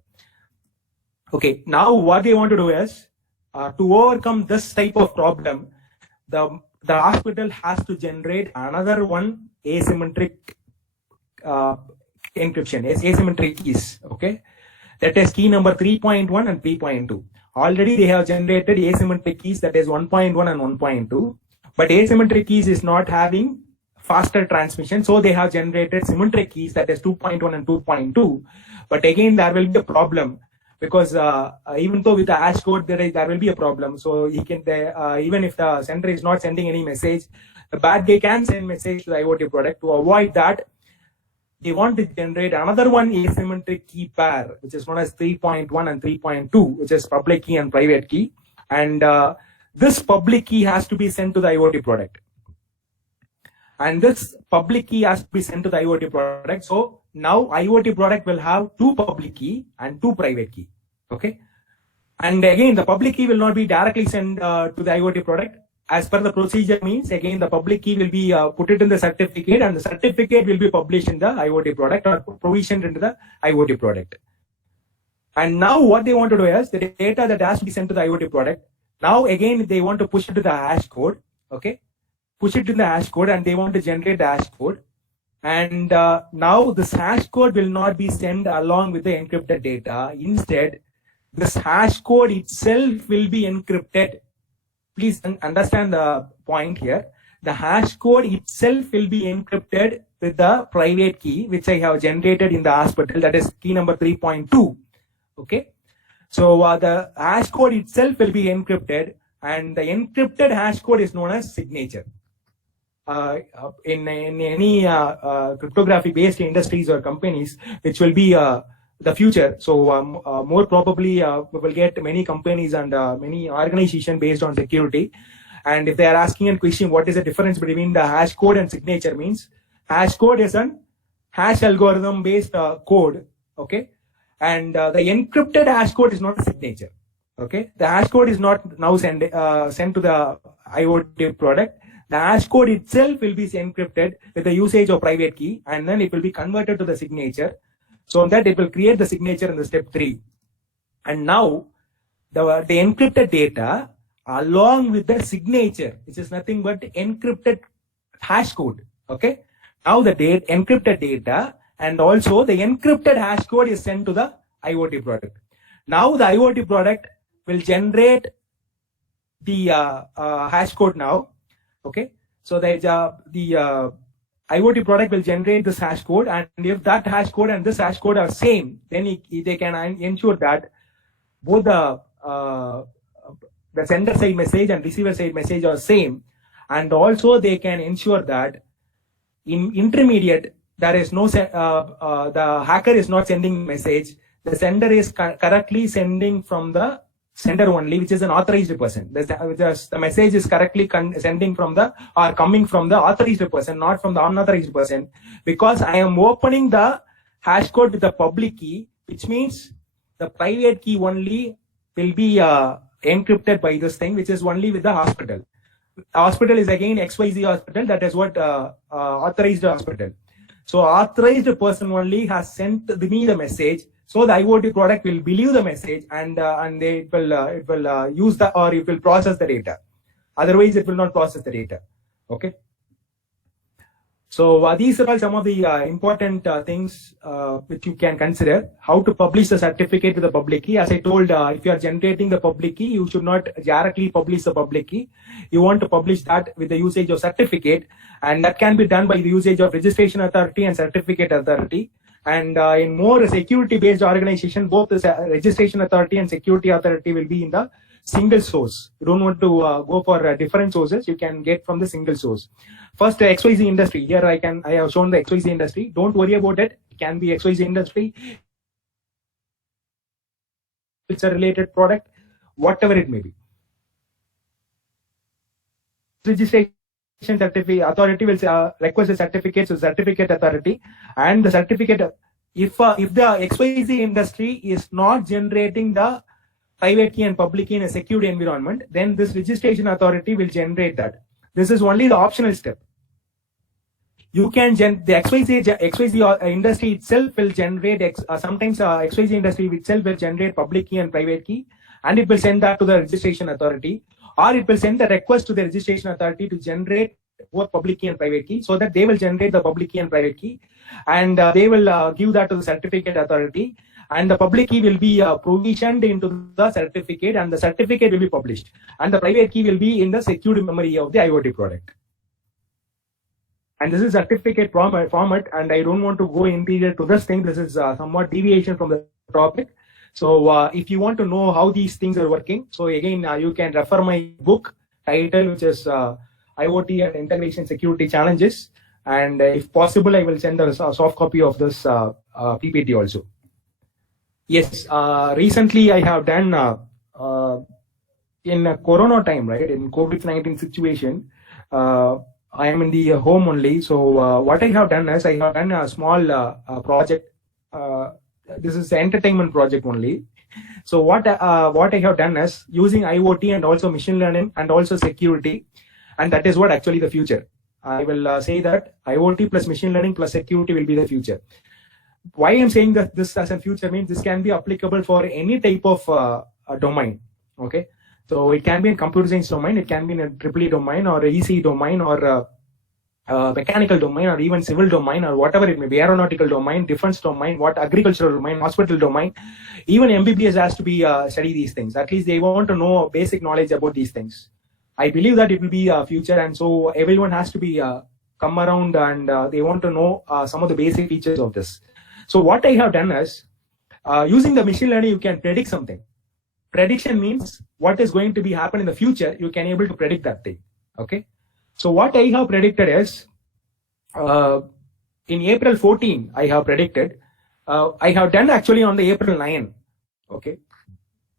Okay, now what they want to do is to overcome this type of problem, the hospital has to generate another one asymmetric encryption, asymmetric keys. Okay, that is key number 3.1 and 3.2. Already they have generated asymmetric keys, that is 1.1 and 1.2, but asymmetric keys is not having faster transmission, so they have generated symmetric keys, that is 2.1 and 2.2. But again, there will be a problem because even though with the hash code there will be a problem. So he can even if the sender is not sending any message, the bad guy can send message to the IoT product. To avoid that, they want to generate another one asymmetric key pair, which is known as 3.1 and 3.2, which is public key and private key. And this public key has to be sent to the IoT product. And this public key has to be sent to the IoT product. So now IoT product will have 2 public key and 2 private key. Okay. And again, the public key will not be directly sent to the IoT product. As per the procedure means, again, the public key will be put it in the certificate, and the certificate will be published in the IoT product or provisioned into the IoT product. And now what they want to do is the data that has to be sent to the IoT product. Now again, they want to push it to the hash code. Okay, push it to the hash code, and they want to generate the hash code. And now this hash code will not be sent along with the encrypted data. Instead, this hash code itself will be encrypted. Please understand the point here. The hash code itself will be encrypted with the private key, which I have generated in the hospital, that is key number 3.2. Okay. So the hash code itself will be encrypted, and the encrypted hash code is known as signature. In any cryptography based industries or companies, which will be the future. So more probably we will get many companies and many organizations based on security. And if they are asking a question, what is the difference between the hash code and signature, means hash code is an hash algorithm based code. Okay, and the encrypted hash code is not a signature. Okay, the hash code is not now sent to the IoT product. The hash code itself will be encrypted with the usage of private key, and then it will be converted to the signature. So that it will create the signature in the step 3. And now the encrypted data along with the signature, which is nothing but encrypted hash code. Okay. Now the encrypted data and also the encrypted hash code is sent to the IoT product. Now the IoT product will generate the hash code now. Okay. So there's the IoT product will generate this hash code, and if that hash code and this hash code are same, then they can ensure that both the sender side message and receiver side message are same, and also they can ensure that in intermediate there is no the hacker is not sending message. The sender is correctly sending from the sender only, which is an authorized person. The message is correctly sending from the or coming from the authorized person, not from the unauthorized person, because I am opening the hash code with the public key, which means the private key only will be encrypted by this thing, which is only with the hospital. Hospital is again XYZ hospital. That is what authorized hospital. So authorized person only has sent me the message. So the IoT product will believe the message, and it will use the, or it will process the data. Otherwise, it will not process the data. Okay. So these are all some of the important things which you can consider. How to publish the certificate to the public key. As I told, if you are generating the public key, you should not directly publish the public key. You want to publish that with the usage of certificate, and that can be done by the usage of registration authority and certificate authority. And in more security-based organization, both the registration authority and security authority will be in the single source. You don't want to go for different sources. You can get from the single source. First, XYZ industry. Here I have shown the XYZ industry. Don't worry about it. It can be XYZ industry. It's a related product, whatever it may be. Registration certificate authority will request a certificate, so certificate authority, and the certificate, if the XYZ industry is not generating the private key and public key in a secured environment, then this registration authority will generate that. This is only the optional step. You can the XYZ industry itself will generate sometimes XYZ industry itself will generate public key and private key, and it will send that to the registration authority, or it will send the request to the registration authority to generate both public key and private key, so that they will generate the public key and private key, and they will give that to the certificate authority, and the public key will be provisioned into the certificate, and the certificate will be published, and the private key will be in the secured memory of the IoT product. And this is certificate format, and I don't want to go interior to this thing. This is somewhat deviation from the topic. So if you want to know how these things are working, so again, you can refer my book title, which is IoT and Integration Security Challenges. And if possible, I will send a soft copy of this PPT also. Yes, recently I have done in Corona time, right? In COVID-19 situation, I am in the home only. So what I have done is I have done a small project. This is an entertainment project only. So what I have done is using IoT and also machine learning and also security, and that is what actually the future. I will say that IoT plus machine learning plus security will be the future. Why I'm saying that this as a future means this can be applicable for any type of domain. Okay, so it can be in computer science domain, it can be in a EEE domain or EC domain or mechanical domain or even civil domain or whatever it may be, aeronautical domain, defense domain, agricultural domain, hospital domain. Even MBBS has to be study these things. At least they want to know basic knowledge about these things. I believe that it will be a future, and so everyone has to be come around and they want to know some of the basic features of this. So what I have done is using the machine learning, you can predict something. Prediction means what is going to be happen in the future. You can able to predict that thing. Okay. So what I have predicted is in April 14, I have predicted. I have done actually on the April 9. Okay.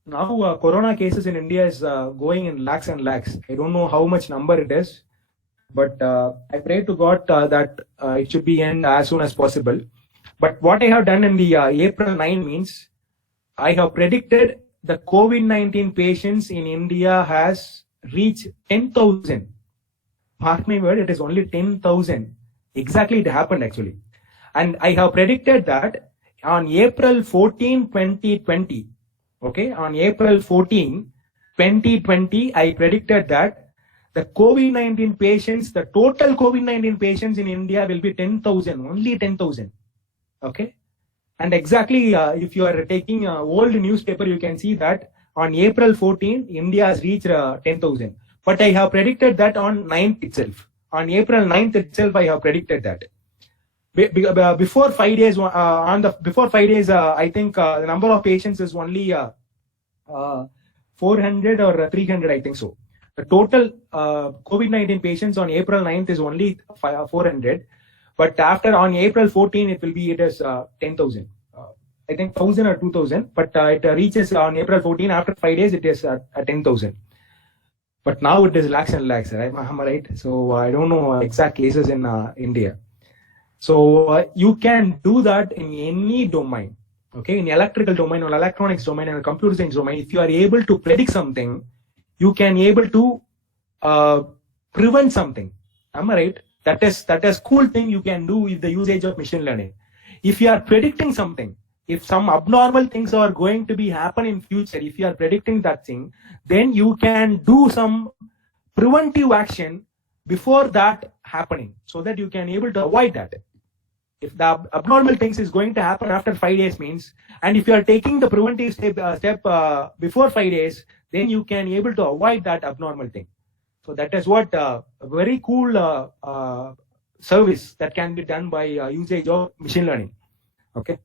Now Corona cases in India is going in lakhs and lakhs. I don't know how much number it is, but I pray to God that it should be end as soon as possible. But what I have done in the April 9 means I have predicted the COVID-19 patients in India has reached 10,000. Mark my word, it is only 10,000. Exactly, it happened actually. And I have predicted that on April 14, 2020, okay, on April 14, 2020, I predicted that the COVID-19 patients, the total COVID-19 patients in India will be 10,000, only 10,000. Okay. And exactly, if you are taking an old newspaper, you can see that on April 14, India has reached 10,000. But I have predicted that on 9th itself. on April 9th itself, I have predicted that. Before 5 days, I think the number of patients is only 400 or 300, I think so. The total COVID-19 patients on April 9th is only 400, but after on April 14, it is 10,000. I think 1,000 or 2,000, but it reaches on April 14. After 5 days, it is 10,000. But now it is lakhs and lakhs, right? Am I right? So I don't know exact cases in India. So you can do that in any domain, okay? In electrical domain or electronics domain and computer science domain, if you are able to predict something, you can able to prevent something. Am I right? That is cool thing you can do with the usage of machine learning. If you are predicting something, if some abnormal things are going to be happen in future, if you are predicting that thing, then you can do some preventive action before that happening, so that you can able to avoid that. If the abnormal things is going to happen after 5 days means, and if you are taking the preventive step before 5 days, then you can able to avoid that abnormal thing. So that is what a very cool service that can be done by usage of machine learning. Okay.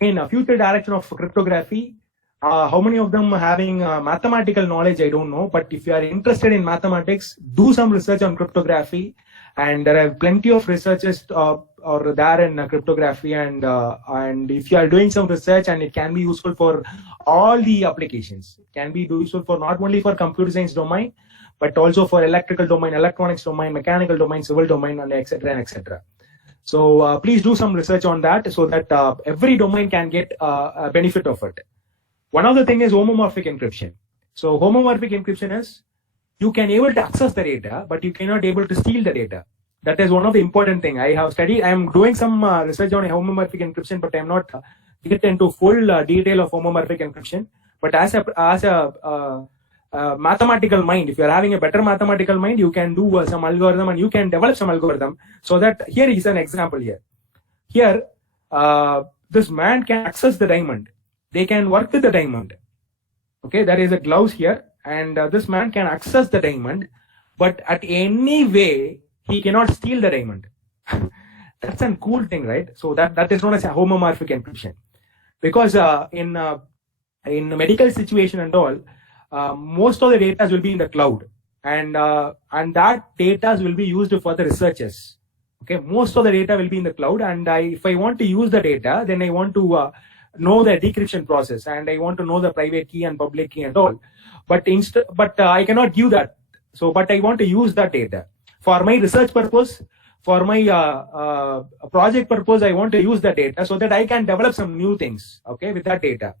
In a future direction of cryptography, how many of them having mathematical knowledge, I don't know. But if you are interested in mathematics, do some research on cryptography. And there are plenty of researchers or there in cryptography. And if you are doing some research, and it can be useful for all the applications. It can be useful for not only for computer science domain, but also for electrical domain, electronics domain, mechanical domain, civil domain, and etc. and etc. So please do some research on that, so that every domain can get a benefit of it. One of the thing is homomorphic encryption. So homomorphic encryption is you can able to access the data, but you cannot able to steal the data. That is one of the important thing. I have studied. I am doing some research on homomorphic encryption, but I am not get into full detail of homomorphic encryption. But as a mathematical mind, if you are having a better mathematical mind, you can do some algorithm, and you can develop some algorithm, so that here is an example here. Here, this man can access the diamond. They can work with the diamond. Okay, there is a gloves here, and this man can access the diamond, but at any way, he cannot steal the diamond. That's a cool thing, right? So that is known as a homomorphic encryption. Because in medical situation and all, most of the data will be in the cloud, and that data will be used for the researchers. Okay, most of the data will be in the cloud, and if I want to use the data, then I want to know the decryption process, and I want to know the private key and public key and all. But I cannot give that. So, but I want to use that data for my research purpose, for my project purpose. I want to use the data so that I can develop some new things. Okay, with that data.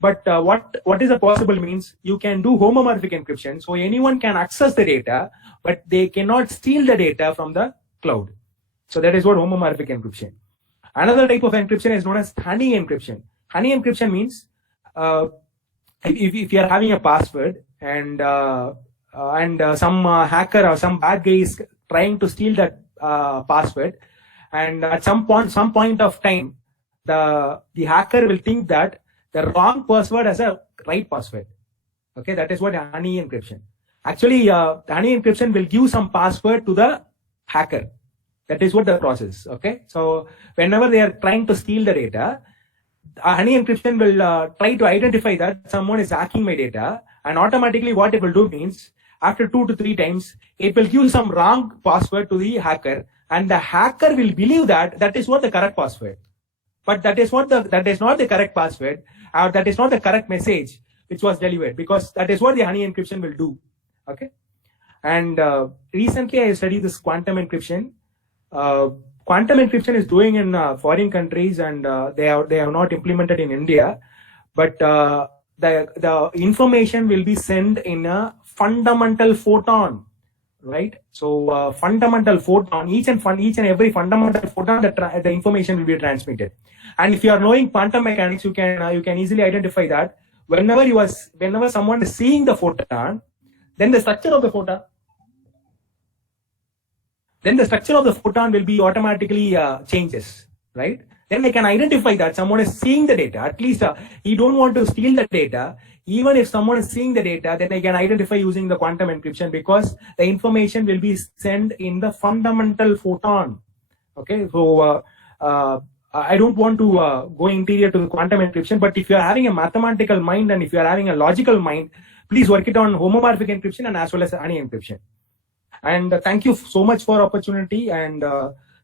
But what is a possible means? You can do homomorphic encryption, so anyone can access the data, but they cannot steal the data from the cloud. So that is what homomorphic encryption. Another type of encryption is known as honey encryption. Honey encryption means if you are having a password, and some hacker or some bad guy is trying to steal that password, and at some point of time, the hacker will think that the wrong password as a right password. Okay, that is what honey encryption. Actually, the honey encryption will give some password to the hacker. That is what the process. Okay, so whenever they are trying to steal the data, honey encryption will try to identify that someone is hacking my data, and automatically what it will do means, after 2 to 3 times, it will give some wrong password to the hacker, and the hacker will believe that that is what the correct password. But that is not the correct password, or that is not the correct message which was delivered, because that is what the honey encryption will do. Okay, and recently I studied this quantum encryption. Quantum encryption is doing in foreign countries, and they have not implemented in India, but the information will be sent in a fundamental photon, right? So fundamental photon, each and every fundamental photon, the information will be transmitted. And if you are knowing quantum mechanics, you can easily identify that whenever someone is seeing the photon, then the structure of the photon will be automatically changes, right? Then they can identify that someone is seeing the data. At least he don't want to steal the data. even if someone is seeing the data, then they can identify using the quantum encryption, because the information will be sent in the fundamental photon. Okay, so I don't want to go interior to the quantum encryption, but if you are having a mathematical mind and if you are having a logical mind, please work it on homomorphic encryption and as well as honey encryption. And thank you so much for opportunity. And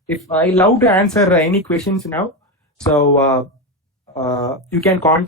if I love to answer any questions now, so you can contact